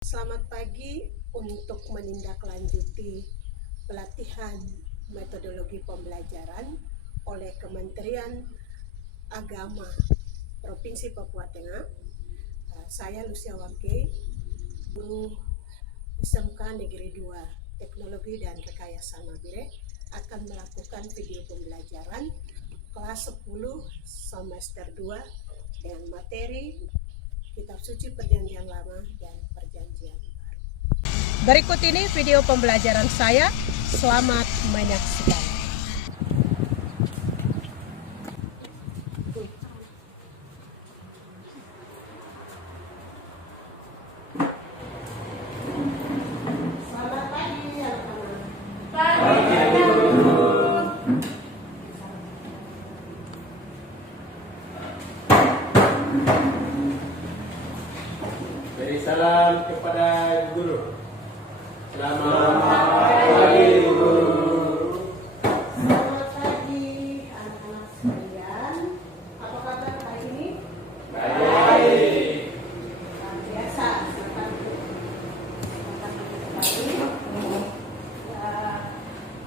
Selamat pagi. Untuk menindaklanjuti pelatihan metodologi pembelajaran oleh Kementerian Agama Provinsi Papua Tengah, saya Lucia Wangke, guru SMK Negeri 2 Teknologi dan Rekayasa Mabire, akan melakukan video pembelajaran kelas 10 semester 2 dengan materi Kitab Suci Perjanjian Lama dan Perjanjian Baru. Berikut ini video pembelajaran saya. Selamat menyaksikan. Selamat pagi, Beri salam kepada guru. Selamat pagi guru. Selamat pagi anak-anak sekalian. Apa kabar hari ini? Baik. Luar biasa.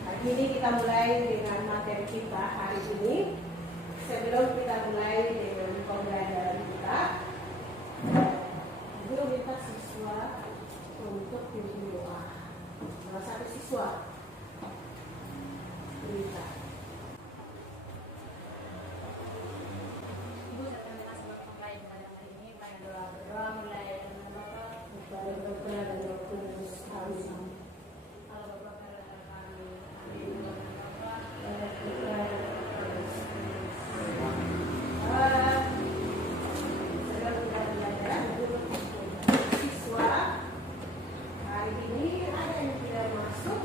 Hari ini kita mulai dengan materi kita hari ini. Sebelum kita mulai dengan pembelajaran kita, guru minta siswa untuk pimpin doa. Salah satu siswa minta. Ibu saya terima sebab mempelai pada hari ini pada doa mulai dengan Bapa Kepada Bapa dan Roh Kudus. Amin. kalau Bapa pada kami amin Bapa Sebelum kita belajar, guru siswa hari ini ada yang tidak masuk.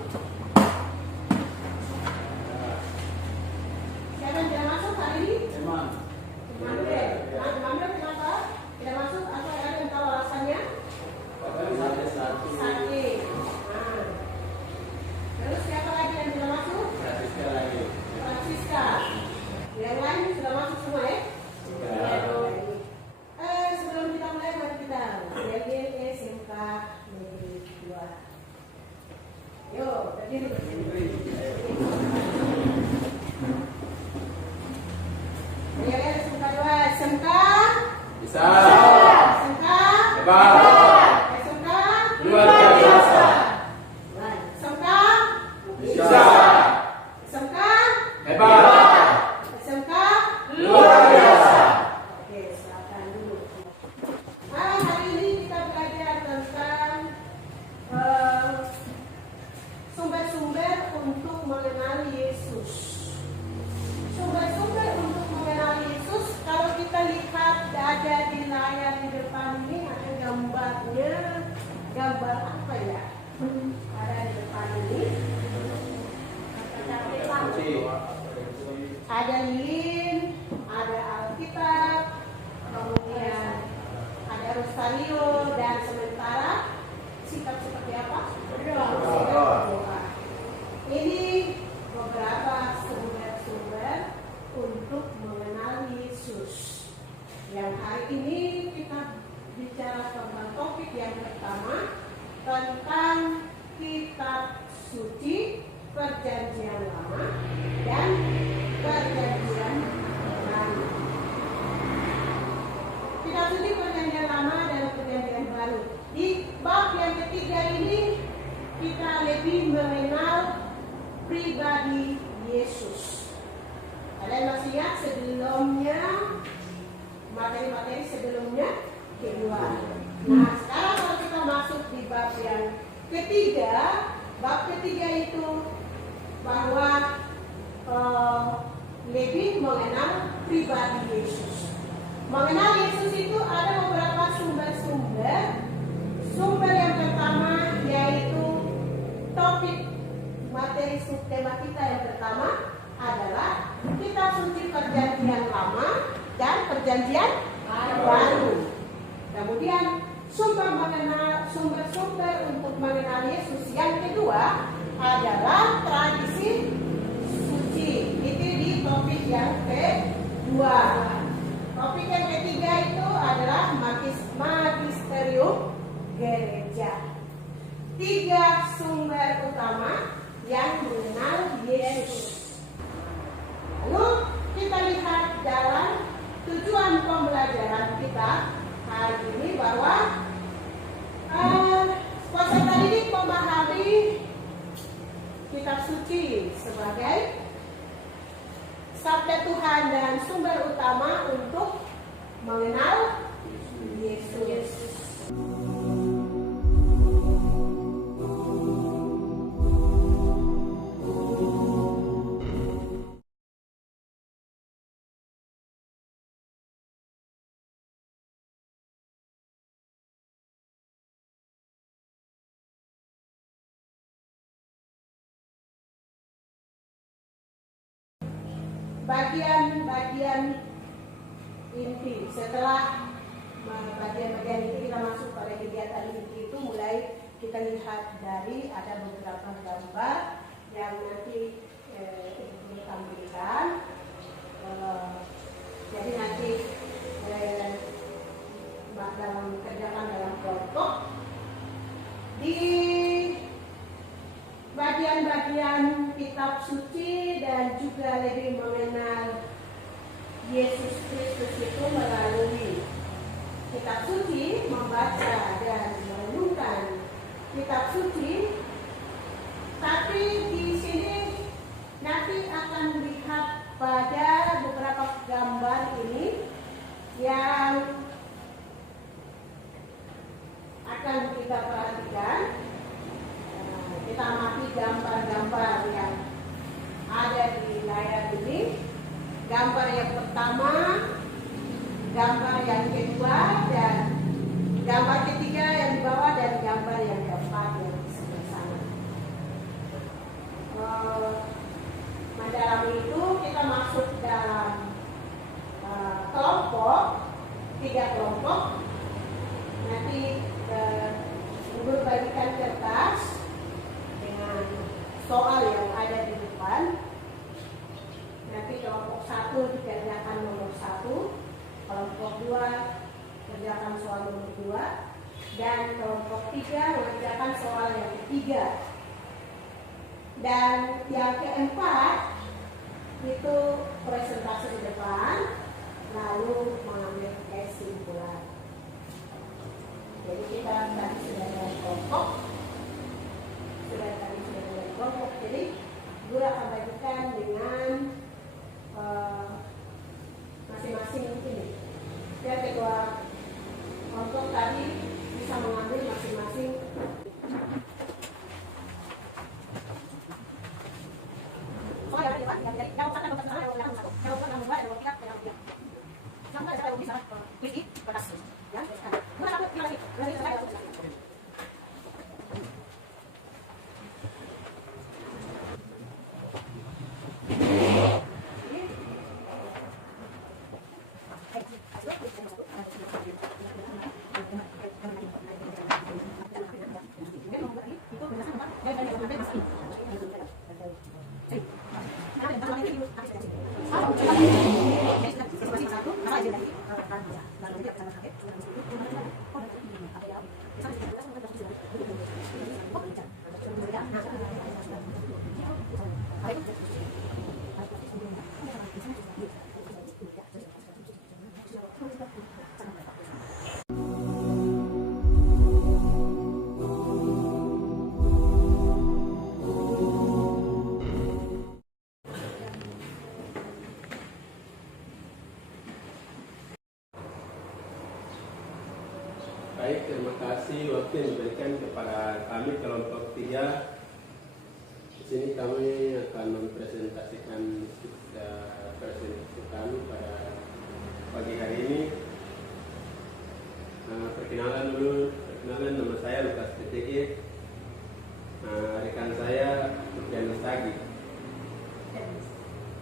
Siapa yang tidak masuk hari ini? Emang. Manuel. Manuel kenapa tidak masuk? Atau ada yang tahu alasannya? Sakit. Nah. Terus siapa lagi yang tidak masuk? Francisca. Yang lain sudah masuk semua ya? Sebelum kita mulai, mari kita lihat SMK Negeri 2. Yuk, berdiri. Lihat SMK 2. SMK. Bisa. SMK. Hebat. SMK. Luar biasa. SMK. Bisa. SMK. Hebat. SMK. Luar biasa. Oke, silakan dulu. Hari ini kita belajar tentang sumber-sumber untuk mengenali Yesus. Sumber-sumber untuk mengenali Yesus, kalau kita lihat ada di layar di depan ini ada gambarnya. Gambar apa ya? Ada di depan ini. Ada lilin, ada Alkitab, kemudian ada rosario, dan sementara sikap seperti apa? Sikap doa. Ini beberapa sumber-sumber untuk mengenal Yesus. Yang hari ini kita bicara tentang topik yang pertama, tentang Kitab Suci Perjanjian Lama dan Perjanjian Baru. Kitab Suci Perjanjian Lama dan Perjanjian Baru. Di bab yang ketiga ini kita lebih mengenal pribadi Yesus. Kalian masih ingat sebelumnya, materi-materi sebelumnya kedua. Nah, sekarang kalau kita masuk di bab yang ketiga, bab ketiga itu bahwa lebih mengenal pribadi Yesus. Mengenal Yesus itu ada beberapa sumber-sumber. Sumber yang pertama yaitu topik materi subtema kita yang pertama adalah Kitab Suci Perjanjian Lama dan Perjanjian Baru. Kemudian sumber-sumber untuk mengenal Yesus yang kedua adalah tradisi suci. Itu di topik yang kedua. Topik yang ketiga itu adalah magisterium gereja. tiga sumber utama yang mengenal Yesus. Lalu kita lihat dalam tujuan pembelajaran kita hari ini bahwa peserta didik memahami kitab suci sebagai sabda Tuhan dan sumber utama untuk mengenal Yesus. Bagian-bagian inti. Setelah bagian-bagian inti kita masuk pada kegiatan inti itu, mulai kita lihat dari ada beberapa gambar yang nanti ditampilkan. Jadi nanti dalam kerjakan dalam kelompok di bagian-bagian kitab suci dan juga lebih mengenal Yesus Kristus itu melalui kitab suci, membaca dan merenungkan kitab suci. Tapi di sini nanti akan lihat pada beberapa gambar ini yang akan kita perhatikan. Kita amati gambar-gambar yang ada di layar ini. Gambar yang pertama, gambar yang kedua, dan gambar ketiga yang di bawah, dan gambar yang keempat yang di sebelah sana. Dalam itu kita masuk dalam kelompok, 3 kelompok. Nanti berbagikan kertas dengan soal yang ada di depan. Nanti kelompok 1 dikerjakan nomor 1, kelompok 2 kerjakan soal nomor 2, dan kelompok 3 mengerjakan soal yang ketiga. Dan yang keempat itu presentasi di depan, lalu mengambil kesimpulan. Jadi kita tadi sudah ada kelompok. Jadi gue akan bagikan dengan masing-masing ini. Dan kedua kelompok tadi bisa mengambil masing-masing. Baik, terima kasih waktu yang diberikan kepada kami kelompok 3. Di sini kami akan mempresentasikan presentasi kami pada pagi hari ini. Perkenalan nama saya Lukas PTG. Rekan saya Janus Tagi.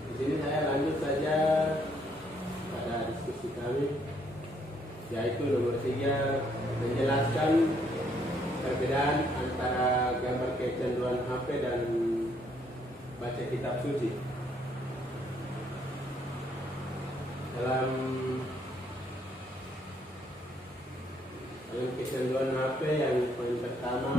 Di sini saya lanjut saja pada diskusi kami, yaitu nomor 3, menjelaskan perbedaan antara gambar kecanduan HP dan baca kitab suci. Dalam kecanduan HP yang poin pertama,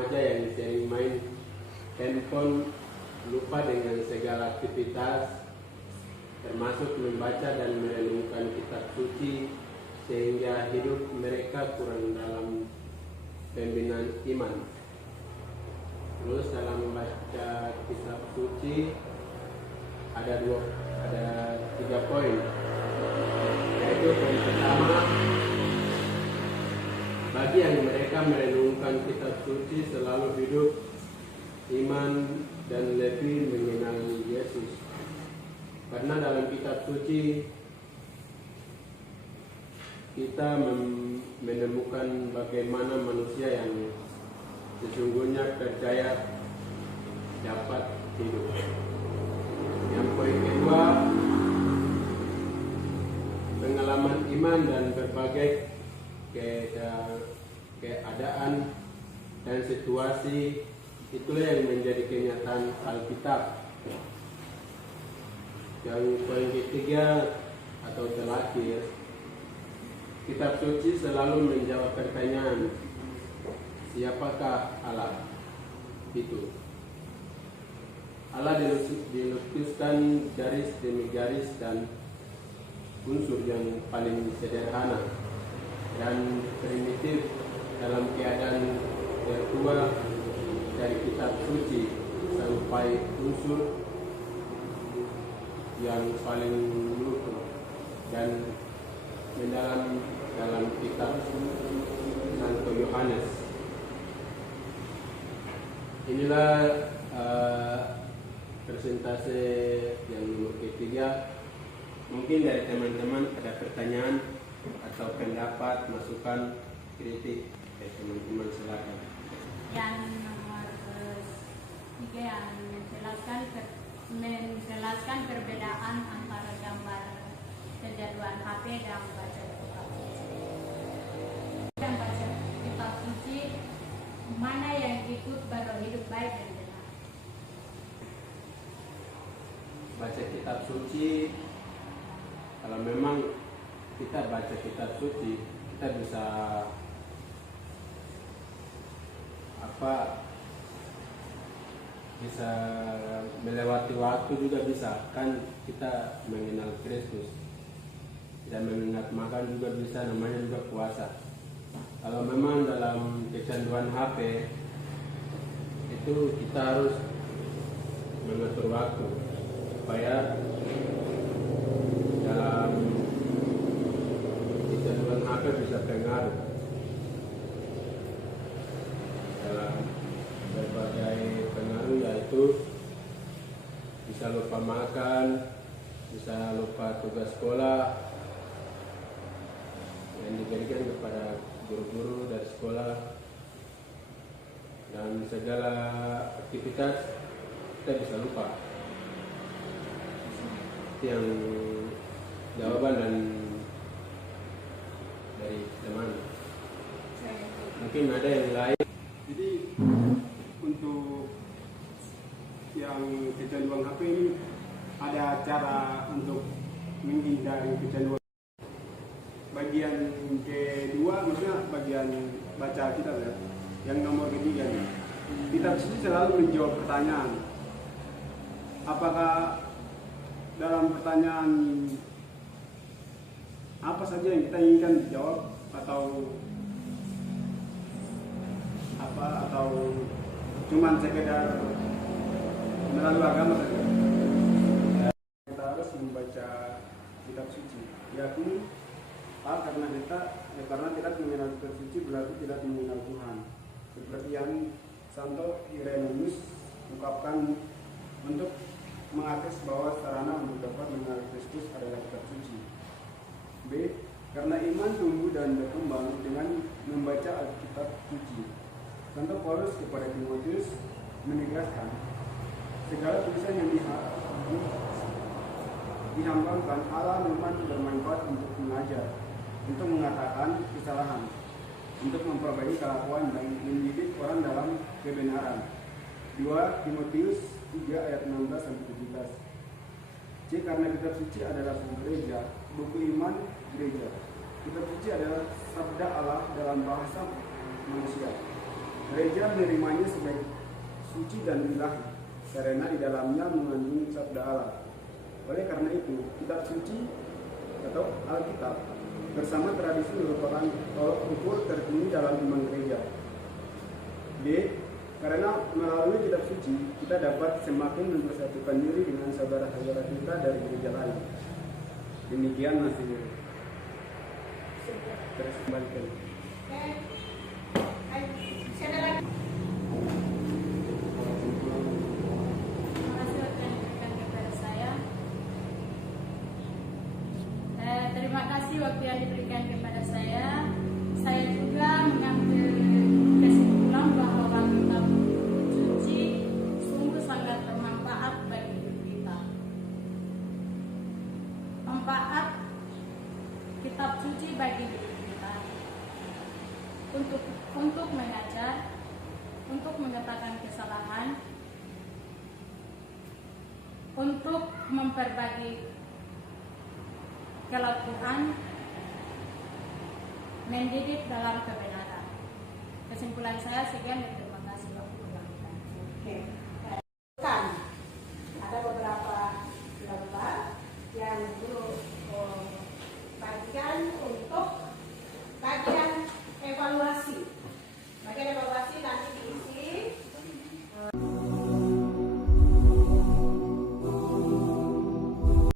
remaja yang sering main handphone, lupa dengan segala aktivitas, termasuk membaca dan merenungkan kitab suci, sehingga hidup mereka kurang dalam pembinaan iman. Terus dalam membaca kitab suci ada 3 poin, yaitu poin pertama, bagi yang mereka merenungkan kitab suci selalu hidup iman dan lebih mengenal Yesus. Karena dalam kitab suci kita menemukan bagaimana manusia yang sesungguhnya percaya dapat hidup. Yang poin kedua, pengalaman iman dan berbagai keadaan dan situasi, itulah yang menjadi kenyataan Alkitab. Yang poin ketiga atau terakhir, kitab suci selalu menjawab pertanyaan, siapakah Allah itu? Allah dilukiskan garis demi garis dan unsur yang paling sederhana dan primitif dalam keadaan tertua dari kitab suci sampai unsur yang paling luhur dan mendalam dalam kitab Santo Yohanes. Inilah presentase yang nomor ketiga. Mungkin dari teman-teman ada pertanyaan atau pendapat, masukan, kritik, teman-teman silakan. Yang nomor 3 yang menjelaskan perbedaan antara gambar kejaduan HP dan baca kitab suci. Dan baca kitab suci, mana yang ikut baru hidup baik dan benar? Baca kitab suci, kalau memang kita baca kitab suci, kita bisa bisa melewati waktu juga bisa, kan kita mengenal Kristus dan mengingat makan juga bisa, namanya juga puasa. Kalau memang dalam kecanduan HP itu kita harus mengatur waktu supaya dalam kecanduan HP bisa pengaruh dalam berbagai pengaruh, yaitu bisa lupa makan, bisa lupa tugas sekolah yang diberikan kepada guru-guru dari sekolah, dan segala aktivitas kita bisa lupa. Itu yang jawaban dan dari teman. Mungkin ada yang lain. Jadi untuk yang kecanduan HP ini ada cara untuk menghindari kecanduan. Bagian kedua, maksudnya bagian baca kitab ya. Yang nomor ketiga, kitab suci selalu menjawab pertanyaan. Apakah dalam pertanyaan apa saja yang kita inginkan dijawab, atau cuman sekedar melalui agama saja? Kita harus membaca kitab suci. Yakni karena tidak mengenal kitab suci berarti tidak mengenal Tuhan. Seperti yang Santo Irenaeus ungkapkan, untuk mengakses bahwa sarana untuk dapat mengenal Kristus adalah kitab suci. B. Karena iman tumbuh dan berkembang dengan membaca Alkitab suci. Santo Paulus kepada Timotius menegaskan, segala tulisan yang dihamparkan Allah memang bermanfaat untuk mengajar, untuk mengatakan kesalahan, untuk memperbaiki kelakuan dan mendidik orang dalam kebenaran. 2 Timotius 3 ayat 16-17. C. Karena kitab suci adalah gereja, buku iman gereja. Kitab suci adalah sabda Allah dalam bahasa manusia. Gereja menerimanya sebagai suci dan ilahi, karena di dalamnya mengandung sabda Allah. Oleh karena itu, kitab suci atau Alkitab bersama tradisi merupakan tolok ukur tertinggi dalam iman gereja. B. Karena melalui kitab suci, kita dapat semakin mempersatukan diri dengan saudara-saudara kita dari gereja lain. Demikian masih terus kembalikan. Siapa lagi? Terima kasih waktu yang diberikan kepada saya. Terima kasih waktu yang diberikan kepada saya. Saya juga mengambil kesimpulan bahwa kitab suci sungguh sangat bermanfaat bagi hidup kita. Manfaat kitab suci bagi hidup kita untuk mengajar, untuk mengatakan kesalahan, untuk memperbaiki kelakuan, mendidik dalam kebenaran. Kesimpulan saya sekian.